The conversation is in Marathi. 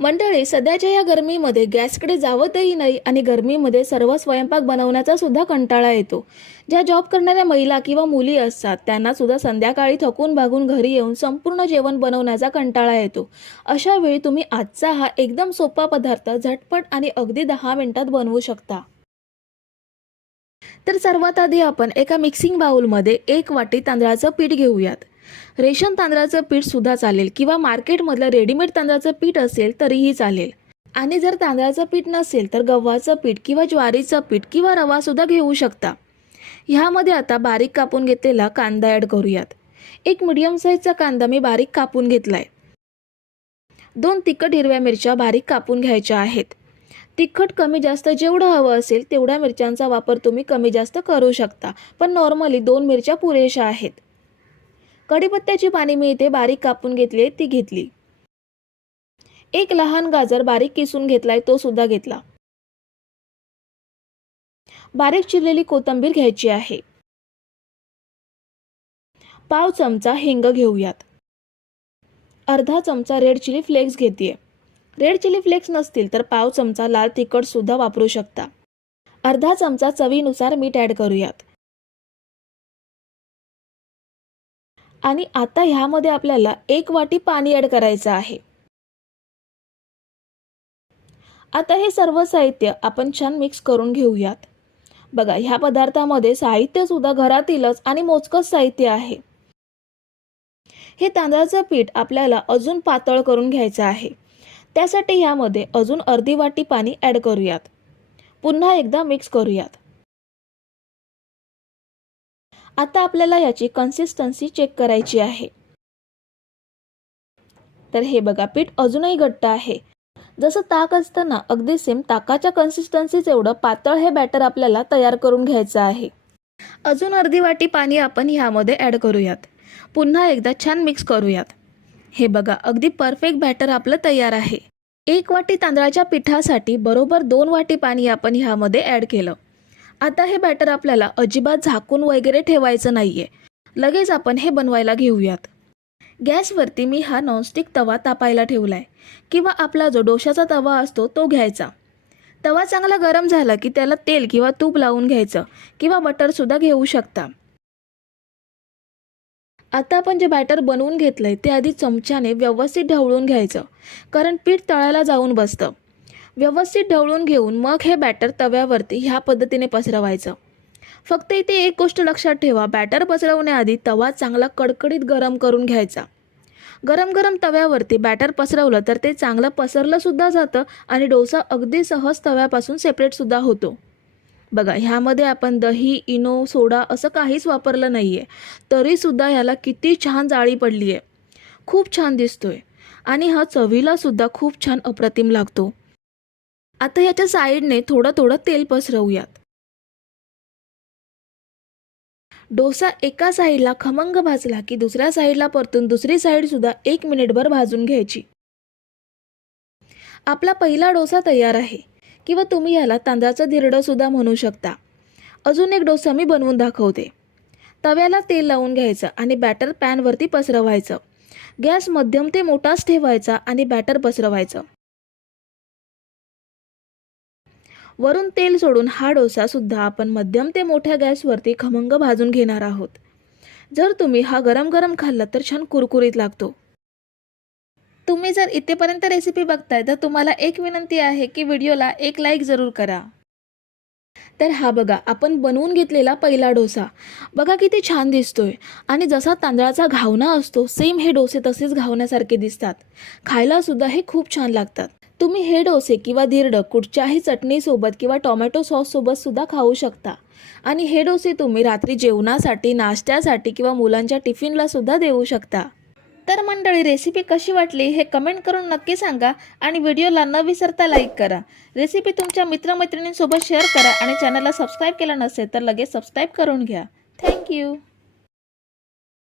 मंडळी, सध्याच्या या गरमीमध्ये गॅसकडे जावतही नाही आणि गरमीमध्ये सर्व स्वयंपाक बनवण्याचा सुद्धा कंटाळा येतो. ज्या जॉब करणाऱ्या महिला किंवा मुली असतात त्यांना सुद्धा संध्याकाळी थकून भागून घरी येऊन संपूर्ण जेवण बनवण्याचा कंटाळा येतो. अशा वेळी तुम्ही आजचा हा एकदम सोपा पदार्थ झटपट आणि अगदी 10 मिनिटात बनवू शकता. तर सर्वात आधी आपण एका मिक्सिंग बाउलमध्ये 1 वाटी तांदळाचं पीठ घेऊयात. रेशन तांदळाचं पीठ सुद्धा चालेल किंवा मार्केटमधलं रेडीमेड तांदळाचं पीठ असेल तरीही चालेल. आणि जर तांदळाचं पीठ नसेल तर गव्हाचं पीठ किंवा ज्वारीचं पीठ किंवा रवा सुद्धा घेऊ शकता. ह्यामध्ये आता बारीक कापून घेतलेला कांदा ॲड करूयात. एक मीडियम साईजचा कांदा मी बारीक कापून घेतलाय. 2 तिखट हिरव्या मिरच्या बारीक कापून घ्यायच्या आहेत. तिखट कमी जास्त जेवढं हवं असेल तेवढ्या मिरच्यांचा वापर तुम्ही कमी जास्त करू शकता, पण नॉर्मली 2 मिरच्या पुरेशा आहेत. कढीपत्त्याची पाने मी इथे बारीक कापून घेतली, ती घेतली. एक लहान गाजर बारीक किसून घेतलाय, तो सुद्धा घेतला. बारीक चिरलेली कोथिंबीर घ्यायची आहे. पाव चमचा हिंग घेऊयात. अर्धा चमचा रेड चिली फ्लेक्स घेतेय. रेड चिली फ्लेक्स नसतील तर पाव चमचा लाल तिखट सुद्धा वापरू शकता. अर्धा चमचा चवीनुसार मीठ ॲड करूयात. आणि आता ह्यामध्ये आपल्याला 1 वाटी पाणी ॲड करायचं आहे. आता हे सर्व साहित्य आपण छान मिक्स करून घेऊयात. बघा, ह्या पदार्थामध्ये साहित्य सुद्धा घरातीलच आणि मोजकच साहित्य आहे. हे तांदळाचं पीठ आपल्याला अजून पातळ करून घ्यायचं आहे. त्यासाठी ह्यामध्ये अजून अर्धी वाटी पाणी ॲड करूयात. पुन्हा एकदा मिक्स करूयात. आता आपल्याला याची कन्सिस्टन्सी चेक करायची आहे. तर हे बघा, पीठ अजूनही घट्ट आहे. जसं ताक असतं ना, अगदी सेम ताकाच्या कन्सिस्टन्सीच एवढं पातळ हे बॅटर आपल्याला तयार करून घ्यायचं आहे. अजून अर्धी वाटी पाणी आपण ह्यामध्ये ॲड करूयात. पुन्हा एकदा छान मिक्स करूयात. हे बघा, अगदी परफेक्ट बॅटर आपलं तयार आहे. 1 वाटी तांदळाच्या पिठासाठी बरोबर 2 वाटी पाणी आपण ह्यामध्ये ॲड केलं. आता हे बॅटर आपल्याला अजिबात झाकून वगैरे ठेवायचं नाहीये. लगेच आपण हे बनवायला घेऊयात. गॅसवरती मी हा नॉनस्टिक तवा तापायला ठेवलाय किंवा आपला जो डोशाचा तवा असतो तो घ्यायचा. तवा चांगला गरम झाला की त्याला तेल किंवा तूप लावून घ्यायचं किंवा बटर सुद्धा घेऊ शकता. आता आपण जे बॅटर बनवून घेतलंय ते आधी चमच्याने व्यवस्थित ढवळून घ्यायचं, कारण पीठ तळायला जाऊन बसतं. व्यवस्थित ढवळून घेऊन मग हे बॅटर तव्यावरती ह्या पद्धतीने पसरवायचं. फक्त इथे एक गोष्ट लक्षात ठेवा, बॅटर पसरवण्याआधी तवा चांगला कडकडीत गरम करून घ्यायचा. गरम गरम तव्यावरती बॅटर पसरवलं तर ते चांगलं पसरलं सुद्धा जातं आणि डोसा अगदी सहज तव्यापासून सेपरेट सुद्धा होतो. बघा, ह्यामध्ये आपण दही, इनो, सोडा असं काहीच वापरलं नाहीये, तरी सुद्धा ह्याला किती छान जाळी पडली आहे. खूप छान दिसतोय आणि हा चवीला सुद्धा खूप छान अप्रतिम लागतो. आता ह्याच्या साईडने थोडं थोडं तेल पसरवूयात. डोसा एका साईडला खमंग भाजला की दुसऱ्या साईडला परतून दुसरी साईड सुद्धा 1 मिनिटभर भाजून घ्यायची. आपला पहिला डोसा तयार आहे, किंवा तुम्ही याला तांदळाचं धिरडं सुद्धा म्हणू शकता. अजून एक डोसा मी बनवून दाखवते. तव्याला तेल लावून घ्यायचं आणि बॅटर पॅनवरती पसरवायचं. गॅस मध्यम ते मोठाच ठेवायचा आणि बॅटर पसरवायचं. वरून तेल सोडून हा डोसा सुद्धा आपण मध्यम ते मोठ्या गॅसवरती खमंग भाजून घेणार आहोत. जर तुम्ही हा गरम गरम खाल्ला तर छान कुरकुरीत लागतो. तुम्ही जर इथेपर्यंत रेसिपी बघताय तर तुम्हाला एक विनंती आहे की व्हिडिओला एक लाईक जरूर करा. तर हा बघा, आपण बनवून घेतलेला पहिला डोसा बघा किती छान दिसतोय आणि जसा तांदळाचा घावना असतो सेम हे डोसे तसेच घावण्यासारखे दिसतात. खायला सुद्धा हे खूप छान लागतात. तुम्ही हे डोसे किंवा धिरडं कुठच्याही चटणीसोबत किंवा टोमॅटो सॉससोबत सुद्धा खाऊ शकता. आणि हे डोसे तुम्ही रात्री जेवणासाठी, नाश्त्यासाठी किंवा मुलांच्या टिफिनला सुद्धा देऊ शकता. तर मंडळी, रेसिपी कशी वाटली हे कमेंट करून नक्की सांगा आणि व्हिडिओला न विसरता लाईक करा. रेसिपी तुमच्या मित्रमैत्रिणींसोबत शेअर करा आणि चॅनलला सबस्क्राईब केलं नसेल तर लगेच सबस्क्राईब करून घ्या. थँक्यू.